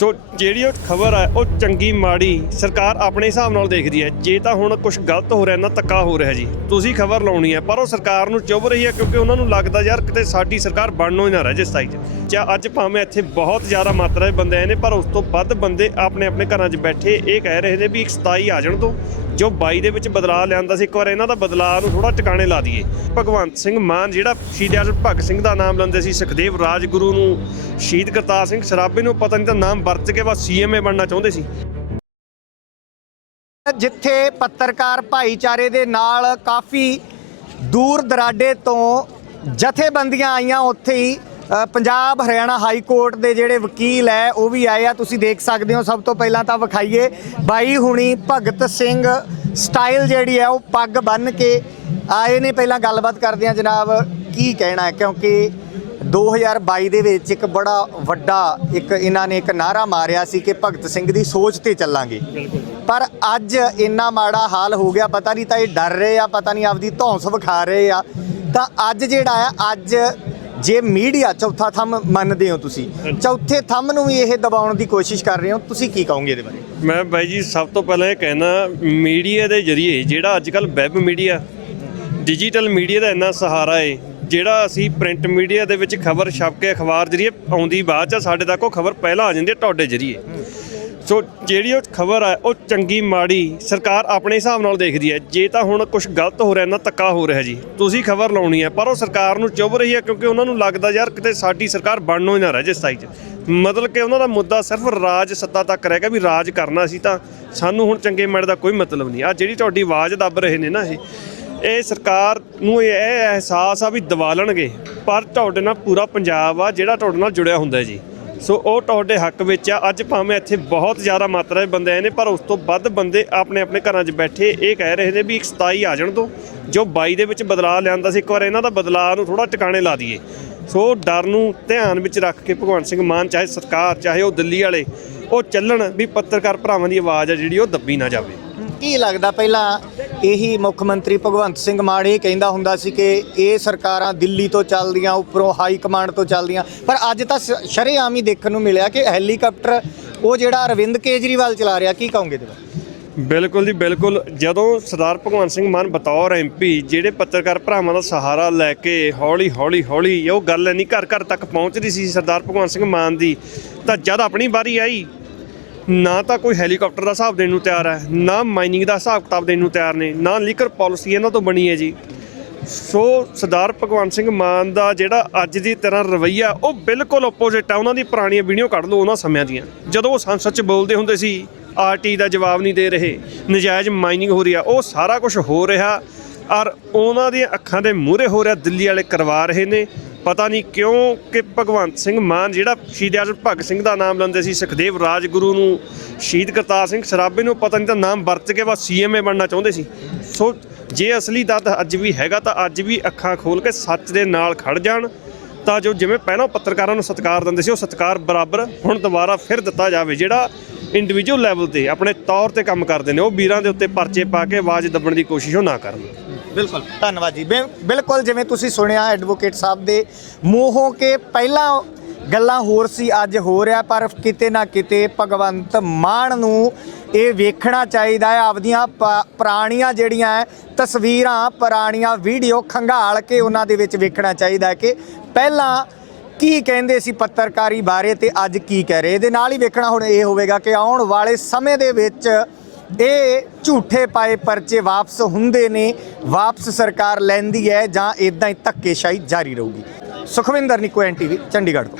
ਸੋ ਜਿਹੜੀ ਉਹ ਖਬਰ ਹੈ ਉਹ ਚੰਗੀ ਮਾੜੀ ਸਰਕਾਰ ਆਪਣੇ ਹਿਸਾਬ ਨਾਲ ਦੇਖਦੀ ਹੈ। ਜੇ ਤਾਂ ਹੁਣ ਕੁਝ ਗਲਤ ਹੋ ਰਿਹਾ, ਨਾ ਧੱਕਾ ਹੋ ਰਿਹਾ ਜੀ। ਤੁਸੀਂ ਖਬਰ ਲਾਉਣੀ ਹੈ, ਪਰ ਉਹ ਸਰਕਾਰ ਨੂੰ ਚੁੱਭ ਰਹੀ ਹੈ ਕਿਉਂਕਿ ਉਹਨਾਂ ਨੂੰ ਲੱਗਦਾ ਯਾਰ ਕਿਤੇ ਸਾਡੀ ਸਰਕਾਰ ਬਣਨੋਂ ਹੀ ਨਾ ਰਹਿ ਜੇ ਸਤਾਈ 'ਚ। ਜਾਂ ਅੱਜ ਭਾਵੇਂ ਇੱਥੇ ਬਹੁਤ ਜ਼ਿਆਦਾ ਮਾਤਰਾ 'ਚ ਬੰਦੇ ਆਏ ਨੇ, ਪਰ ਉਸ ਤੋਂ ਵੱਧ ਬੰਦੇ ਆਪਣੇ ਆਪਣੇ ਘਰਾਂ 'ਚ ਬੈਠੇ ਇਹ ਕਹਿ ਰਹੇ ਨੇ ਵੀ ਇੱਕ 27 ਆ ਜਾਣ ਤੋਂ, ਜੋ 22 ਦੇ ਵਿੱਚ ਬਦਲਾਅ ਲਿਆਂਦਾ ਸੀ, ਇੱਕ ਵਾਰ ਇਹਨਾਂ ਦਾ ਬਦਲਾਅ ਨੂੰ ਥੋੜਾ ਟਿਕਾਣੇ ਲਾ ਦਈਏ। ਭਗਵੰਤ ਸਿੰਘ ਮਾਨ, ਜਿਹੜਾ ਸ਼ਹੀਦ ਆਜ਼ਮ ਭਗਤ ਸਿੰਘ ਦਾ ਨਾਮ ਲੈਂਦੇ ਸੀ, ਸੁਖਦੇਵ ਰਾਜਗੁਰੂ ਨੂੰ, ਸ਼ਹੀਦ ਕਰਤਾਰ ਸਿੰਘ ਸਰਾਭੇ ਨੂੰ, ਪਤਾ ਨਹੀਂ ਤਾਂ ਨਾਮ ਵਰਤ ਕੇ ਬਸ ਸੀਐਮਏ ਬਣਨਾ ਚਾਹੁੰਦੇ ਸੀ। ਜਿੱਥੇ ਪੱਤਰਕਾਰ ਭਾਈਚਾਰੇ ਦੇ ਨਾਲ ਕਾਫੀ ਦੂਰ ਦਰਾਡੇ ਤੋਂ ਜਥੇਬੰਦੀਆਂ ਆਈਆਂ, ਉੱਥੇ ਹੀ ਪੰਜਾਬ ਹਰਿਆਣਾ ਹਾਈ ਕੋਰਟ ਦੇ ਜਿਹੜੇ ਵਕੀਲ ਹੈ ਉਹ ਵੀ ਆਏ ਆ। ਤੁਸੀਂ ਦੇਖ ਸਕਦੇ ਹੋ, ਸਭ ਤੋਂ ਪਹਿਲਾਂ ਤਾਂ ਵਿਖਾਈਏ ਬਾਈ ਹੁਣੀ ਭਗਤ ਸਿੰਘ ਸਟਾਈਲ ਜਿਹੜੀ ਹੈ ਉਹ ਪੱਗ ਬੰਨ ਕੇ ਆਏ ਨੇ। ਪਹਿਲਾਂ ਗੱਲਬਾਤ ਕਰਦੇ ਆ ਜਨਾਬ, ਕੀ ਕਹਿਣਾ, ਕਿਉਂਕਿ 2022 ਦੇ ਵਿੱਚ ਇੱਕ ਬੜਾ ਵੱਡਾ ਇੱਕ ਇਹਨਾਂ ਨੇ ਇੱਕ ਨਾਰਾ ਮਾਰਿਆ ਸੀ ਕਿ ਭਗਤ ਸਿੰਘ ਦੀ ਸੋਚ ਤੇ ਚੱਲਾਂਗੇ। ਪਰ ਅੱਜ ਇੰਨਾ ਮਾੜਾ ਹਾਲ ਹੋ ਗਿਆ, ਪਤਾ ਨਹੀਂ ਤਾਂ ਇਹ ਡਰ ਰਹੇ ਆ, ਪਤਾ ਨਹੀਂ ਆਪਦੀ ਧੌਂਸ ਵਿਖਾ ਰਹੇ ਆ। ਤਾਂ ਅੱਜ ਜਿਹੜਾ ਆ, ਅੱਜ ਜੇ ਮੀਡੀਆ ਚੌਥਾ ਥੰਮ ਮੰਨਦੇ ਹੋ ਤੁਸੀਂ, ਚੌਥੇ ਥੰਮ ਨੂੰ ਵੀ ਇਹ ਦਬਾਉਣ ਦੀ ਕੋਸ਼ਿਸ਼ ਕਰ ਰਹੇ ਹੋ, ਤੁਸੀਂ ਕੀ ਕਹੋਗੇ ਇਹਦੇ ਬਾਰੇ? ਮੈਂ ਬਾਈ ਜੀ, ਸਭ ਤੋਂ ਪਹਿਲਾਂ ਇਹ ਕਹਿਣਾ, ਮੀਡੀਆ ਦੇ ਜ਼ਰੀਏ ਜਿਹੜਾ ਅੱਜ ਕੱਲ ਵੈਬ ਮੀਡੀਆ, ਡਿਜੀਟਲ ਮੀਡੀਆ ਦਾ ਇੰਨਾ ਸਹਾਰਾ ਏ ਜਿਹੜਾ ਅਸੀਂ ਪ੍ਰਿੰਟ ਮੀਡੀਆ ਦੇ ਵਿੱਚ ਖਬਰ ਛਪ ਕੇ ਅਖਬਾਰ ਜਰੀਏ ਆਉਂਦੀ, ਬਾਅਦ ਚ ਸਾਡੇ ਤੱਕ ਉਹ ਖਬਰ ਪਹਿਲਾਂ ਆ ਜਾਂਦੀ ਹੈ ਤੁਹਾਡੇ ਜਰੀਏ। ਸੋ ਜਿਹੜੀ ਉਹ ਖਬਰ ਹੈ ਉਹ ਚੰਗੀ, ਮਾੜੀ ਸਰਕਾਰ ਆਪਣੇ ਹਿਸਾਬ ਨਾਲ ਦੇਖਦੀ ਹੈ। ਜੇ ਤਾਂ ਹੁਣ ਕੁਝ ਗਲਤ ਹੋ ਰਿਹਾ, ਨਾ ਧੱਕਾ ਹੋ ਰਿਹਾ ਜੀ। ਤੁਸੀਂ ਖਬਰ ਲਾਉਣੀ ਹੈ, ਪਰ ਉਹ ਸਰਕਾਰ ਨੂੰ ਚੁੱਭ ਰਹੀ ਹੈ ਕਿਉਂਕਿ ਉਹਨਾਂ ਨੂੰ ਲੱਗਦਾ ਯਾਰ ਕਿਤੇ ਸਾਡੀ ਸਰਕਾਰ ਬਣਨੋਂ ਹੀ ਨਾ ਰਹਿ ਜੇ ਸਤਾਈ 'ਚ। ਮਤਲਬ ਕਿ ਉਹਨਾਂ ਦਾ ਮੁੱਦਾ ਸਿਰਫ ਰਾਜ ਸੱਤਾ ਤੱਕ ਰਹਿ ਗਿਆ ਵੀ ਰਾਜ ਕਰਨਾ ਸੀ ਤਾਂ ਸਾਨੂੰ ਹੁਣ ਚੰਗੇ ਮਾੜੇ ਦਾ ਕੋਈ ਮਤਲਬ ਨਹੀਂ। ਆ ਜਿਹੜੀ ਤੁਹਾਡੀ ਆਵਾਜ਼ ਦੱਬ ਰਹੇ ਨੇ ਨਾ ਇਹ ਇਹ ਸਰਕਾਰ ਨੂੰ ਇਹ ਅਹਿਸਾਸ ਆ ਵੀ ਦਬਾ ਲੈਣਗੇ, ਪਰ ਤੁਹਾਡੇ ਨਾਲ ਪੂਰਾ ਪੰਜਾਬ ਆ, ਜਿਹੜਾ ਤੁਹਾਡੇ ਨਾਲ ਜੁੜਿਆ ਹੁੰਦਾ ਜੀ। ਸੋ ਉਹ ਤੁਹਾਡੇ ਹੱਕ ਵਿੱਚ ਆ। ਅੱਜ ਭਾਵੇਂ ਇੱਥੇ ਬਹੁਤ ਜ਼ਿਆਦਾ ਮਾਤਰਾ 'ਚ ਬੰਦੇ ਆਏ ਨੇ, ਪਰ ਉਸ ਤੋਂ ਵੱਧ ਬੰਦੇ ਆਪਣੇ ਆਪਣੇ ਘਰਾਂ 'ਚ ਬੈਠੇ ਇਹ ਕਹਿ ਰਹੇ ਨੇ ਵੀ ਇੱਕ 27 ਆ ਜਾਣ ਤੋਂ ਜੋ 22 ਦੇ ਵਿੱਚ ਬਦਲਾਅ ਲਿਆਂਦਾ ਸੀ, ਇੱਕ ਵਾਰ ਇਹਨਾਂ ਦਾ ਬਦਲਾਅ ਨੂੰ ਥੋੜਾ ਟਿਕਾਣੇ ਲਾ ਦਈਏ। ਸੋ ਡਰ ਨੂੰ ਧਿਆਨ ਵਿੱਚ ਰੱਖ ਕੇ ਭਗਵੰਤ ਸਿੰਘ ਮਾਨ, ਚਾਹੇ ਸਰਕਾਰ, ਚਾਹੇ ਉਹ ਦਿੱਲੀ ਵਾਲੇ, ਉਹ ਚੱਲਣ ਵੀ ਪੱਤਰਕਾਰ ਭਰਾਵਾਂ ਦੀ ਆਵਾਜ਼ ਆ ਜਿਹੜੀ ਉਹ ਦੱਬੀ ਨਾ ਜਾਵੇ। ਕੀ ਲੱਗਦਾ ਪਹਿਲਾਂ ਇਹੀ ਮੁੱਖ ਮੰਤਰੀ ਭਗਵੰਤ ਸਿੰਘ ਮਾਨ ਇਹ ਕਹਿੰਦਾ ਹੁੰਦਾ ਸੀ ਕਿ ਇਹ ਸਰਕਾਰਾਂ ਦਿੱਲੀ ਤੋਂ ਚੱਲਦੀਆਂ, ਉੱਪਰੋਂ ਹਾਈ ਕਮਾਂਡ ਤੋਂ ਚੱਲਦੀਆਂ। ਪਰ ਅੱਜ ਤਾਂ ਸ਼- ਸ਼ਰੇਆਮ ਹੀ ਦੇਖਣ ਨੂੰ ਮਿਲਿਆ ਕਿ ਹੈਲੀਕਾਪਟਰ, ਉਹ ਜਿਹੜਾ ਅਰਵਿੰਦ ਕੇਜਰੀਵਾਲ ਚਲਾ ਰਿਹਾ, ਕੀ ਕਹੋਗੇ ਇਹਦੇ ਬਿਲਕੁਲ ਜੀ, ਬਿਲਕੁਲ। ਜਦੋਂ ਸਰਦਾਰ ਭਗਵੰਤ ਸਿੰਘ ਮਾਨ ਬਤੌਰ ਐਮਪੀ ਜਿਹੜੇ ਪੱਤਰਕਾਰ ਭਰਾਵਾਂ ਦਾ ਸਹਾਰਾ ਲੈ ਕੇ ਹੌਲੀ ਹੌਲੀ ਹੌਲੀ, ਉਹ ਗੱਲ ਨਹੀਂ ਘਰ ਘਰ ਤੱਕ ਪਹੁੰਚ ਰਹੀ ਸੀ ਸਰਦਾਰ ਭਗਵੰਤ ਸਿੰਘ ਮਾਨ ਦੀ, ਤਾਂ ਜਦ ਆਪਣੀ ਵਾਰੀ ਆਈ ਨਾ ਤਾਂ ਕੋਈ ਹੈਲੀਕਾਪਟਰ ਦਾ ਹਿਸਾਬ ਦੇਣ ਨੂੰ ਤਿਆਰ ਹੈ, ਨਾ ਮਾਈਨਿੰਗ ਦਾ ਹਿਸਾਬ ਕਿਤਾਬ ਦੇਣ ਨੂੰ ਤਿਆਰ ਨੇ, ਨਾ ਲੀਕਰ ਪਾਲਿਸੀ ਇਹਨਾਂ ਤੋਂ ਬਣੀ ਹੈ ਜੀ। ਸੋ ਸਰਦਾਰ ਭਗਵੰਤ ਸਿੰਘ ਮਾਨ ਦਾ ਜਿਹੜਾ ਅੱਜ ਦੀ ਤਰ੍ਹਾਂ ਰਵਈਆ, ਉਹ ਬਿਲਕੁਲ ਆਪੋਜ਼ਿਟ ਆ ਉਹਨਾਂ ਦੀ ਪੁਰਾਣੀਆਂ ਵੀਡੀਓ ਕੱਢ ਲਓ ਉਹਨਾਂ ਸਮਿਆਂ ਦੀਆਂ। ਜਦੋਂ ਉਹ ਸੰਸਦ 'ਚ ਬੋਲਦੇ ਹੁੰਦੇ ਸੀ ਆਰਟੀ ਦਾ ਜਵਾਬ ਨਹੀਂ ਦੇ ਰਹੇ, ਨਜਾਇਜ਼ ਮਾਈਨਿੰਗ ਹੋ ਰਹੀ ਆ ਉਹ ਸਾਰਾ ਕੁਝ ਹੋ ਰਿਹਾ, ਔਰ ਉਹਨਾਂ ਦੀਆਂ ਅੱਖਾਂ ਦੇ ਮੂਹਰੇ ਹੋ ਰਿਹਾ, ਦਿੱਲੀ ਵਾਲੇ ਕਰਵਾ ਰਹੇ ਨੇ। ਪਤਾ ਨਹੀਂ ਕਿਉਂ ਕਿ ਭਗਵੰਤ ਸਿੰਘ ਮਾਨ, ਜਿਹੜਾ ਸ਼ਹੀਦ ਆਜ਼ਮ ਭਗਤ ਸਿੰਘ ਦਾ ਨਾਮ ਲੈਂਦੇ ਸੀ, ਸੁਖਦੇਵ ਰਾਜਗੁਰੂ ਨੂੰ ਸ਼ਹੀਦ ਕਰਤਾਰ ਸਿੰਘ ਸਰਾਭੇ ਨੂੰ ਪਤਾ ਨਹੀਂ ਤਾਂ ਨਾਮ ਵਰਤ ਕੇ ਬਸ ਸੀਐਮਏ ਬਣਨਾ ਚਾਹੁੰਦੇ ਸੀ। ਸੋ ਜੇ ਅਸਲੀ ਦਰਦ ਅੱਜ ਵੀ ਹੈਗਾ ਤਾਂ ਅੱਜ ਵੀ ਅੱਖਾਂ ਖੋਲ ਕੇ ਸੱਚ ਦੇ ਨਾਲ ਖੜ ਜਾਣ, ਤਾਂ ਜੋ ਜਿਵੇਂ ਪਹਿਲਾਂ ਪੱਤਰਕਾਰਾਂ ਨੂੰ ਸਤਿਕਾਰ ਦਿੰਦੇ ਸੀ, ਉਹ ਸਤਿਕਾਰ ਬਰਾਬਰ ਹੁਣ ਦੁਬਾਰਾ ਫਿਰ ਦਿੱਤਾ ਜਾਵੇ, ਜਿਹੜਾ ਇੰਡੀਵਿਜੂਅਲ ਲੈਵਲ ਤੇ ਆਪਣੇ ਤੌਰ ਤੇ ਕੰਮ ਕਰਦੇ ਨੇ, ਉਹ ਵੀਰਾਂ ਦੇ ਉੱਤੇ ਪਰਚੇ ਪਾ ਕੇ ਆਵਾਜ਼ ਦੱਬਣ ਦੀ ਕੋਸ਼ਿਸ਼ ਉਹ ਨਾ ਕਰਨ। ਬਿਲਕੁਲ। ਧੰਨਵਾਦ ਜੀ। ਬਿ- ਬਿਲਕੁਲ ਜਿਵੇਂ ਤੁਸੀਂ ਸੁਣਿਆ ਐਡਵੋਕੇਟ ਸਾਹਿਬ ਦੇ ਮੂੰਹੋਂ ਕਿ ਪਹਿਲਾਂ ਗੱਲਾਂ ਹੋਰ ਸੀ, ਅੱਜ ਹੋ ਰਿਹਾ, ਪਰ ਕਿਤੇ ਨਾ ਕਿਤੇ ਭਗਵੰਤ ਮਾਨ ਨੂੰ ਇਹ ਵੇਖਣਾ ਚਾਹੀਦਾ ਹੈ। ਆਪਦੀਆਂ ਪ- ਪੁਰਾਣੀਆਂ ਜਿਹੜੀਆਂ ਹੈ, ਤਸਵੀਰਾਂ, ਪੁਰਾਣੀਆਂ ਵੀਡੀਓ ਖੰਗਾਲ ਕੇ ਉਹਨਾਂ ਦੇ ਵਿੱਚ ਵੇਖਣਾ ਚਾਹੀਦਾ ਹੈ ਕਿ ਪਹਿਲਾਂ ਕੀ ਕਹਿੰਦੇ ਸੀ ਪੱਤਰਕਾਰੀ ਬਾਰੇ ਤੇ ਅੱਜ ਕੀ ਕਹਿ ਰਹੇ। ਇਹਦੇ ਨਾਲ ਹੀ ਵੇਖਣਾ ਹੁਣ ਇਹ ਹੋਵੇਗਾ ਕਿ ਆਉਣ ਵਾਲੇ ਸਮੇਂ ਦੇ ਵਿੱਚ ਇਹ ਝੂਠੇ ਪਾਏ ਪਰਚੇ ਵਾਪਸ ਹੁੰਦੇ ਨੇ, ਵਾਪਸ ਸਰਕਾਰ ਲੈਂਦੀ ਹੈ ਜਾਂ ਇਦਾਂ ਹੀ ਧੱਕੇਸ਼ਾਹੀ ਜਾਰੀ ਰਹੂਗੀ। ਸੁਖਵਿੰਦਰ ਨਿਕੋ ਐਨਟੀਵੀ ਚੰਡੀਗੜ੍ਹ ਤੋਂ।